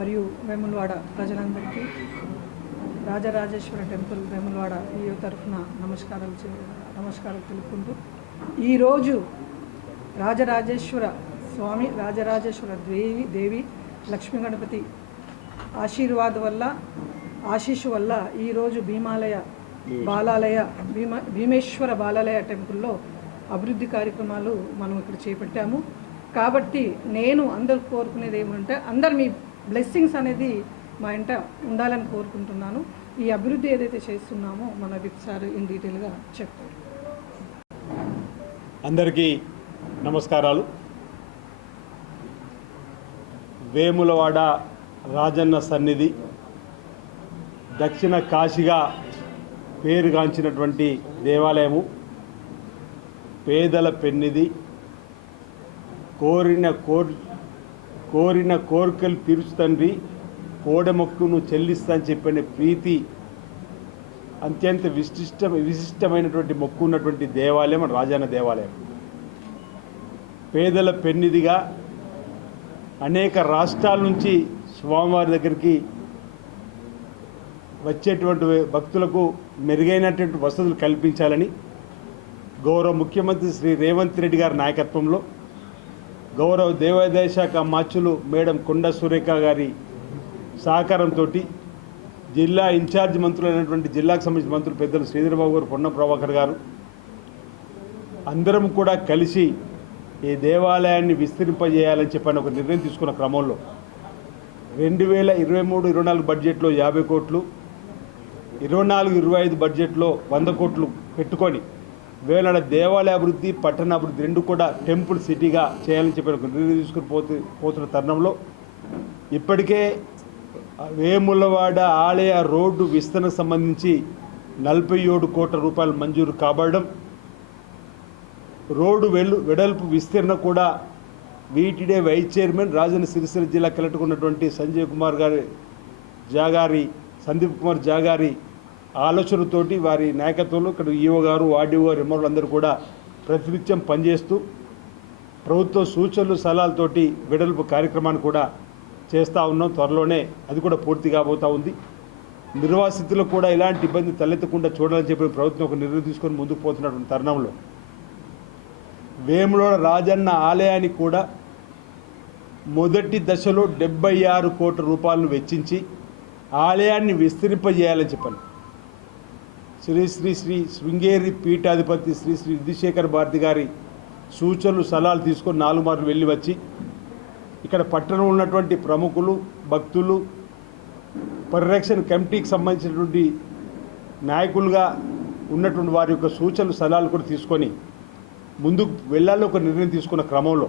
మరియు వేములవాడ ప్రజలందరికీ రాజరాజేశ్వర టెంపుల్ వేములవాడ ఈ తరఫున నమస్కారాలు చే- నమస్కారాలు తెలుపుకుంటూ ఈరోజు రాజరాజేశ్వర స్వామి రాజరాజేశ్వర దేవి దేవి లక్ష్మీ గణపతి ఆశీర్వాద్ వల్ల ఆశీష్ వల్ల ఈరోజు భీమాలయ బాలాలయ భీమ భీమేశ్వర బాలాలయ టెంపుల్లో అభివృద్ధి కార్యక్రమాలు మనం ఇక్కడ చేపట్టాము. కాబట్టి నేను అందరు కోరుకునేది ఏమంటే అందరు మీ బ్లెస్సింగ్స్ అనేది మా ఇంట ఉండాలని కోరుకుంటున్నాను. ఈ అభివృద్ధి ఏదైతే చేస్తున్నామో మన విత్ సార్ ఇన్ డీటెయిల్గా చెప్తారు. అందరికీ నమస్కారాలు. వేములవాడ రాజన్న సన్నిధి దక్షిణ కాశీగా పేరుగాంచినటువంటి దేవాలయము పేదల పెన్నిది కోరిన కోట్ కోరిన కోరికలు తీర్చుతండ్రి కోడమొక్కును చెల్లిస్తా అని చెప్పిన ప్రీతి అత్యంత విశిష్ట విశిష్టమైనటువంటి మొక్కు ఉన్నటువంటి దేవాలయం మన రాజన్న దేవాలయం. పేదల పెన్నిదిగా అనేక రాష్ట్రాల నుంచి స్వామివారి దగ్గరికి వచ్చేటువంటి భక్తులకు మెరుగైనటువంటి వసతులు కల్పించాలని గౌరవ ముఖ్యమంత్రి శ్రీ రేవంత్ రెడ్డి గారి నాయకత్వంలో గౌరవ దేవాదాయ శాఖ మాచులు మేడం కొండ సురేఖ గారి సహకారంతో జిల్లా ఇన్ఛార్జ్ మంత్రులైనటువంటి జిల్లాకు సంబంధించిన మంత్రులు పెద్దలు శ్రీధరబాబు గారు పొన్న ప్రభాకర్ గారు. అందరం కూడా కలిసి ఈ దేవాలయాన్ని విస్తరింపజేయాలని చెప్పని ఒక నిర్ణయం తీసుకున్న క్రమంలో రెండు వేల ఇరవై మూడు ఇరవై నాలుగు బడ్జెట్లో యాభై కోట్లు ఇరవై నాలుగు ఇరవై ఐదు బడ్జెట్లో వంద కోట్లు పెట్టుకొని వేలాడ దేవాలయ అభివృద్ధి పట్టణ అభివృద్ధి రెండు కూడా టెంపుల్ సిటీగా చేయాలని చెప్పి ఒక నిర్ణయం తీసుకుని పోతు పోతున్న తరుణంలో ఇప్పటికే వేములవాడ ఆలయ రోడ్డు విస్తరణకు సంబంధించి నలభై ఏడు కోట్ల రూపాయలు మంజూరు కాబడడం రోడ్డు వెళ్ళు వెడల్పు విస్తీర్ణ కూడా వీటిడే వైస్ చైర్మన్ రాజన్న సిరిసిల్ల జిల్లా కలెక్టర్ ఉన్నటువంటి సంజయ్ కుమార్ గారి జాగారి సందీప్ కుమార్ జాగారి ఆలోచనతోటి వారి నాయకత్వంలో ఇక్కడ ఈఓ గారు ఆర్డీఓ గారు ఎమ్మర్లు అందరూ కూడా ప్రతినిత్యం పనిచేస్తూ ప్రభుత్వ సూచనలు సలహాలతోటి వెడల్పు కార్యక్రమాన్ని కూడా చేస్తూ ఉన్నాం. త్వరలోనే అది కూడా పూర్తి కాబోతూ ఉంది. నిర్వాసితులకు కూడా ఇలాంటి ఇబ్బంది తలెత్తకుండా చూడాలని చెప్పి ప్రభుత్వం ఒక నిర్ణయం తీసుకొని ముందుకు పోతున్నటువంటి తరుణంలో వేములోడ రాజన్న ఆలయానికి కూడా మొదటి దశలో డెబ్బై ఆరు కోట్ల రూపాయలను వెచ్చించి ఆలయాన్ని విస్తరింపజేయాలని చెప్పాను శ్రీ శ్రీ శ్రీ శృంగేరి పీఠాధిపతి శ్రీ శ్రీ విద్యశేఖర్ భారతి గారి సూచనలు సలహాలు తీసుకొని నాలుగు మార్లు వెళ్ళి వచ్చి ఇక్కడ పట్టణంలో ఉన్నటువంటి ప్రముఖులు భక్తులు పరిరక్షణ కమిటీకి సంబంధించినటువంటి నాయకులుగా ఉన్నటువంటి వారి యొక్క సూచనలు సలహాలు కూడా తీసుకొని ముందుకు వెళ్ళాలని ఒక నిర్ణయం తీసుకున్న క్రమంలో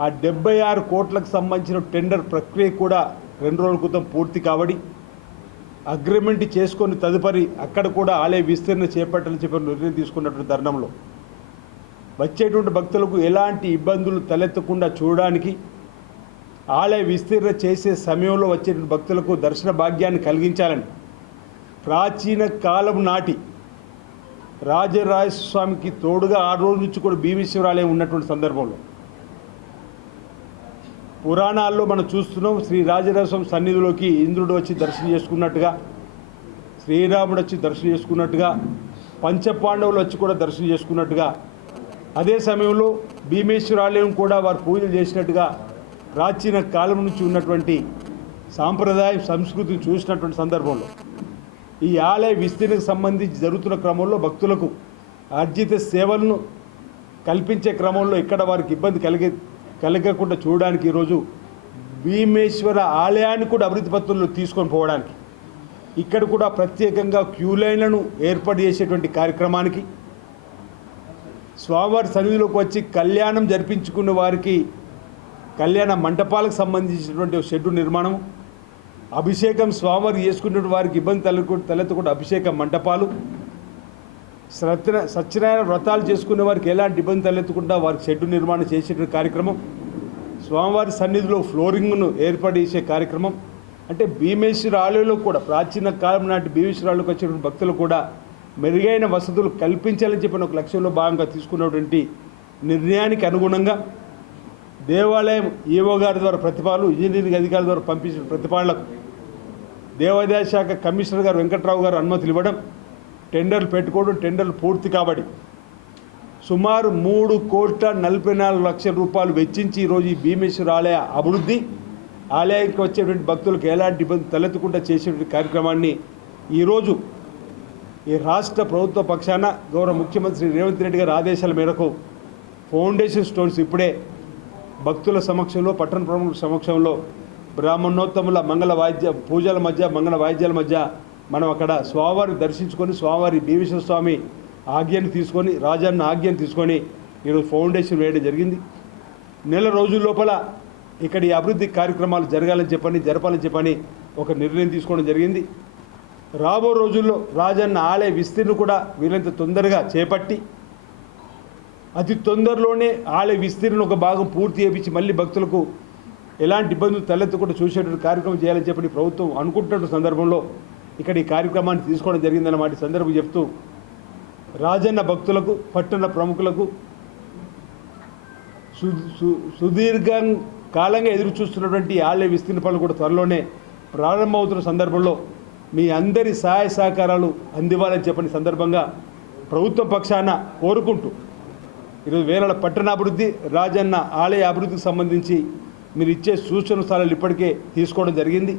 ఆ డెబ్బై ఆరు కోట్లకు సంబంధించిన టెండర్ ప్రక్రియ కూడా రెండు రోజుల క్రితం పూర్తి కావడి అగ్రిమెంట్ చేసుకొని తదుపరి అక్కడ కూడా ఆలయ విస్తరణ చేపట్టాలని చెప్పి నిర్ణయం తీసుకున్నటువంటి తరుణంలో వచ్చేటువంటి భక్తులకు ఎలాంటి ఇబ్బందులు తలెత్తకుండా చూడడానికి ఆలయ విస్తీర్ణ చేసే సమయంలో వచ్చేటువంటి భక్తులకు దర్శన భాగ్యాన్ని కలిగించాలని ప్రాచీన కాలం నాటి రాజరాజస్వామికి తోడుగా ఆ రోజు నుంచి కూడా భీమేశ్వరాలయం ఉన్నటువంటి సందర్భంలో పురాణాల్లో మనం చూస్తున్నాం శ్రీ రాజరాజస్వామి సన్నిధిలోకి ఇంద్రుడు వచ్చి దర్శనం చేసుకున్నట్టుగా శ్రీరాముడు వచ్చి దర్శనం చేసుకున్నట్టుగా పంచపాండవులు వచ్చి కూడా దర్శనం చేసుకున్నట్టుగా అదే సమయంలో భీమేశ్వరాలయం కూడా వారు పూజలు చేసినట్టుగా ప్రాచీన కాలం నుంచి ఉన్నటువంటి సాంప్రదాయం సంస్కృతిని చూసినటువంటి సందర్భంలో ఈ ఆలయ విస్తీర్ణకు సంబంధించి జరుగుతున్న క్రమంలో భక్తులకు అర్జిత సేవలను కల్పించే క్రమంలో ఇక్కడ వారికి ఇబ్బంది కలిగే కలగకుండా చూడడానికి ఈరోజు భీమేశ్వర ఆలయాన్ని కూడా అభివృద్ధి పత్రంలో తీసుకొని పోవడానికి. ఇక్కడ కూడా ప్రత్యేకంగా క్యూ లైన్లను ఏర్పాటు చేసేటువంటి కార్యక్రమానికి స్వామివారి సన్నిధిలోకి వచ్చి కళ్యాణం జరిపించుకున్న వారికి కళ్యాణ మంటపాలకు సంబంధించినటువంటి షెడ్డు నిర్మాణం అభిషేకం స్వామివారికి చేసుకునే వారికి ఇబ్బంది తలెత్త తలెత్తకుండా అభిషేక మంటపాలు సత్య సత్యనారాయణ వ్రతాలు చేసుకునే వారికి ఎలాంటి ఇబ్బంది తలెత్తకుండా వారికి షెడ్డు నిర్మాణం చేసేటువంటి కార్యక్రమం. స్వామివారి సన్నిధిలో ఫ్లోరింగ్ను ఏర్పాటు చేసే కార్యక్రమం. అంటే భీమేశ్వర ఆలయంలో కూడా ప్రాచీన కాలం నాటి భీమేశ్వర ఆలయంకి వచ్చినటువంటి భక్తులు కూడా మెరుగైన వసతులు కల్పించాలని చెప్పిన ఒక లక్ష్యంలో భాగంగా తీసుకున్నటువంటి నిర్ణయానికి అనుగుణంగా దేవాలయం ఈవో గారి ద్వారా ప్రతిపాదనలు ఇంజనీరింగ్ అధికారుల ద్వారా పంపించిన ప్రతిపాదనలకు దేవాదాయ శాఖ కమిషనర్ గారు వెంకట్రావు గారు అనుమతులు ఇవ్వడం టెండర్లు పెట్టుకోవడం టెండర్లు పూర్తి కాబట్టి సుమారు మూడు కోట్ల నలభై నాలుగు లక్షల రూపాయలు వెచ్చించి ఈరోజు ఈ భీమేశ్వర ఆలయ అభివృద్ధి ఆలయానికి వచ్చేటువంటి భక్తులకు ఎలాంటి ఇబ్బంది తలెత్తకుండా చేసేటువంటి కార్యక్రమాన్ని ఈరోజు ఈ రాష్ట్ర ప్రభుత్వ పక్షాన గౌరవ ముఖ్యమంత్రి రేవంత్ రెడ్డి గారి ఆదేశాల మేరకు ఫౌండేషన్ స్టోన్స్ ఇప్పుడే భక్తుల సమక్షంలో పట్టణ ప్రముఖుల సమక్షంలో బ్రాహ్మణోత్తముల మంగళ వాయిద్య పూజల మధ్య మంగళ వాయిద్యాల మధ్య మనం అక్కడ స్వామివారిని దర్శించుకొని స్వామివారి భీమేశ్వర స్వామి ఆజ్ఞను తీసుకొని రాజన్న ఆజ్ఞను తీసుకొని ఈరోజు ఫౌండేషన్ వేయడం జరిగింది. నెల రోజుల లోపల ఇక్కడ ఈ అభివృద్ధి కార్యక్రమాలు జరగాలని చెప్పని జరపాలని చెప్పని ఒక నిర్ణయం తీసుకోవడం జరిగింది. రాబో రోజుల్లో రాజన్న ఆలయ విస్తీర్ణ కూడా వీలంత తొందరగా చేపట్టి అతి తొందరలోనే ఆలయ విస్తీర్ణ ఒక భాగం పూర్తి చేపించి మళ్ళీ భక్తులకు ఎలాంటి ఇబ్బందులు తలెత్తకుండా చూసేటువంటి కార్యక్రమం చేయాలని చెప్పని ప్రభుత్వం అనుకుంటున్న సందర్భంలో ఇక్కడ ఈ కార్యక్రమాన్ని తీసుకోవడం జరిగిందన్న వాటి సందర్భం చెప్తూ రాజన్న భక్తులకు పట్టణ ప్రముఖులకు సు సు- సుదీర్ఘ కాలంగా ఎదురు చూస్తున్నటువంటి ఆలయ విస్తీర్ణ పనులు కూడా త్వరలోనే ప్రారంభమవుతున్న సందర్భంలో మీ అందరి సహాయ సహకారాలు అందివ్వాలని చెప్పని సందర్భంగా ప్రభుత్వ పక్షాన కోరుకుంటూ ఈరోజు వేలల పట్టణాభివృద్ధి రాజన్న ఆలయ అభివృద్ధికి సంబంధించి మీరు ఇచ్చే సూచన స్థలాలు ఇప్పటికే తీసుకోవడం జరిగింది.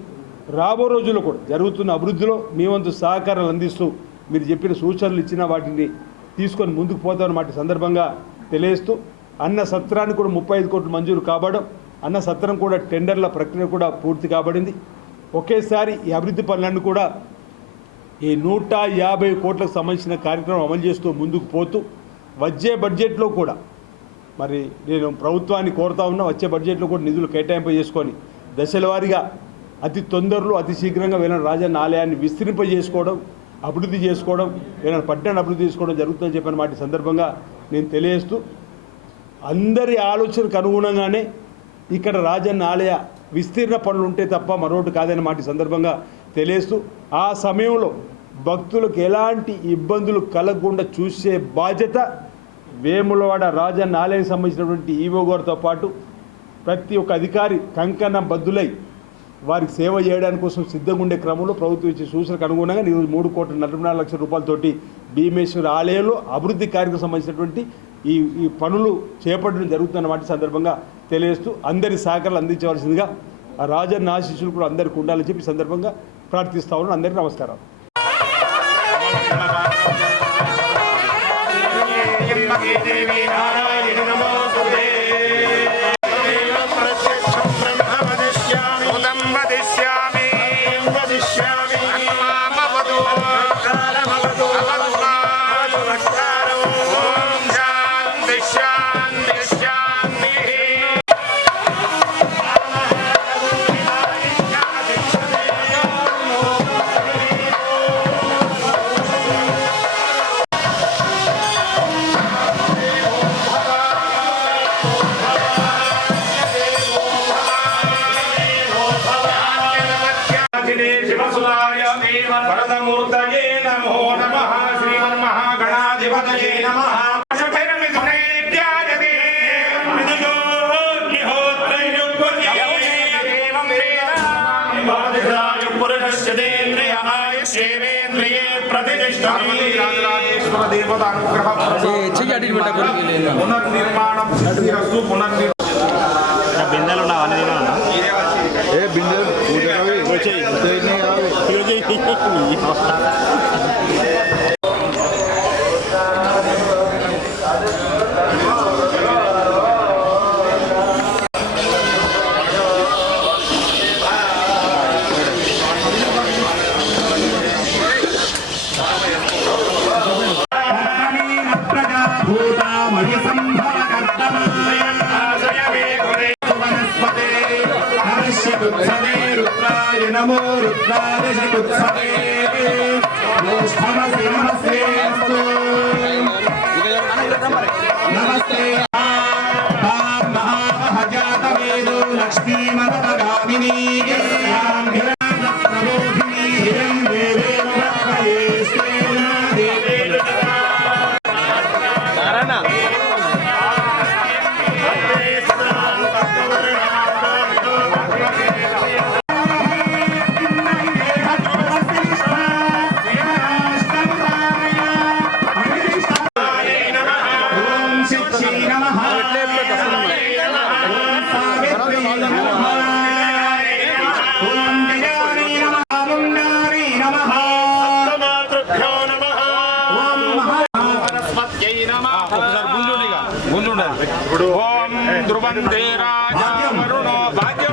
రాబో రోజుల్లో కూడా జరుగుతున్న అభివృద్ధిలో మీ వంతు సహకారాలు అందిస్తూ మీరు చెప్పిన సూచనలు ఇచ్చిన వాటిని తీసుకొని ముందుకు పోతామన్నమాట సందర్భంగా తెలియజేస్తూ అన్న సత్రాన్ని కూడా ముప్పై ఐదు కోట్లు మంజూరు కాబడడం అన్న సత్రం కూడా టెండర్ల ప్రక్రియ కూడా పూర్తి కాబడింది. ఒకేసారి ఈ అభివృద్ధి పనులను కూడా ఈ నూట యాభై కోట్లకు సంబంధించిన కార్యక్రమం అమలు చేస్తూ ముందుకు పోతూ వచ్చే బడ్జెట్లో కూడా మరి నేను ప్రభుత్వాన్ని కోరుతా ఉన్నా వచ్చే బడ్జెట్లో కూడా నిధులు కేటాయింపు చేసుకొని దశల వారీగా అతి తొందరలో అతి శీఘ్రంగా వేల రాజన్న ఆలయాన్ని విస్తరింపజేసుకోవడం అభివృద్ధి చేసుకోవడం వేల పట్టణాన్ని అభివృద్ధి చేసుకోవడం జరుగుతుందని చెప్పిన మాట సందర్భంగా నేను తెలియజేస్తూ అందరి ఆలోచనకు అనుగుణంగానే ఇక్కడ రాజన్న ఆలయ విస్తీర్ణ పనులు ఉంటే తప్ప మరొకటి కాదనే మాట సందర్భంగా తెలియస్తూ ఆ సమయంలో భక్తులకు ఎలాంటి ఇబ్బందులు కలగకుండా చూసే బాధ్యత వేములవాడ రాజన్న ఆలయానికి సంబంధించినటువంటి ఈవో గారితో పాటు ప్రతి ఒక్క అధికారి కంకణ బద్దులై వారికి సేవ చేయడానికి కోసం సిద్ధంగా ఉండే క్రమంలో ప్రభుత్వం ఇచ్చే సూచనకు అనుగుణంగా ఈరోజు మూడు కోట్ల నలభై నాలుగు లక్షల రూపాయలతోటి భీమేశ్వర ఆలయంలో అభివృద్ధి కార్యక్రమం సంబంధించినటువంటి ఈ ఈ పనులు చేపట్టడం జరుగుతున్న వాటి సందర్భంగా తెలియజేస్తూ అందరి సహకారాలు అందించవలసిందిగా ఆ రాజన్న ఆశీస్సులు కూడా అందరికీ ఉండాలని చెప్పి సందర్భంగా ప్రార్థిస్తా ఉన్నాను అందరికీ నమస్కారం ఉదం Hallelujah. అనుగ్రహ పునర్నిర్మాణం పునర్నిర్మాణం. బిందెలు ఏ బిందె రుద్రాయ శకుత్సవే నమస్తే నమస్తే. ध्रुवं ध्रुवं देराजा वरुणो भाग्य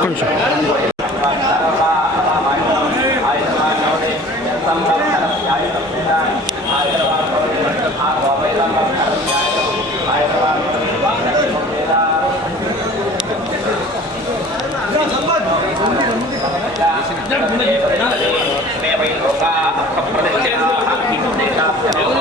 Concha. Jangan